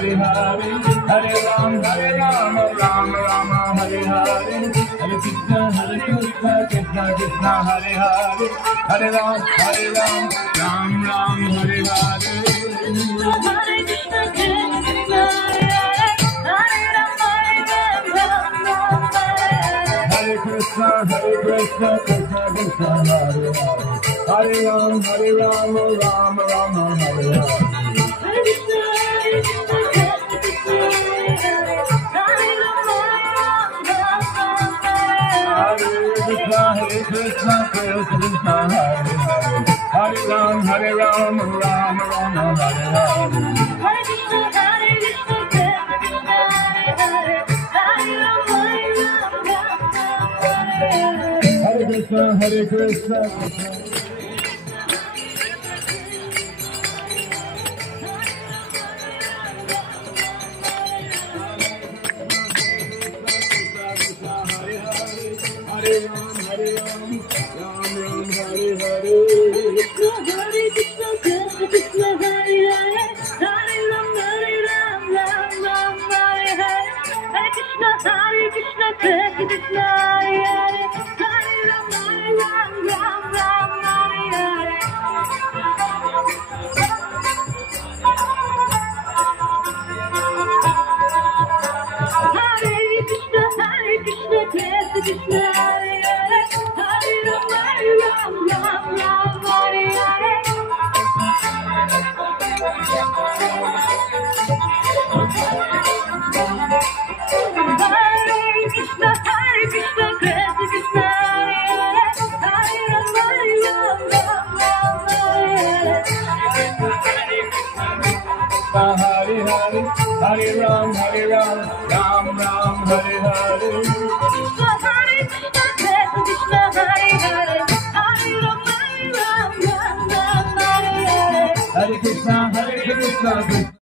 Hare Hare, Hare Ram, Ram Ram, Hare Hare, Hare Krishna, Krishna Krishna, Hare Hare, Hare Ram, Ram Ram, Hare Hare. Hare Krishna, Krishna Krishna, Krishna Krishna, Hare Hare, Hare Ram, Ram Ram, Hare Hare. Hare Krishna, Krishna Hare Hare, Hare Ram, Ram Ram, Hare Hare. Hare Krishna, Krishna Hare Hare, Hare Ram, Ram Ram, Hare Hare. Hare Krishna, Krishna. Hare Ram, Ram Ram, Hare Hare. Hare Krishna, Krishna Hare Hare, Hare Ram, Ram Ram, Hare Hare. Hare Krishna, Krishna Krishna Hare Hare, Hare Ram, Ram Ram, Hare Hare. Hare Krishna, Krishna Krishna Hare Hare, Hare Ram, Ram Ram, Hare Hare. Hare Krishna, Krishna Krishna Hare Hare, Hare Ram, Ram Ram, Hare Hare. Hare Ram, Ram Ram, Hare Hare.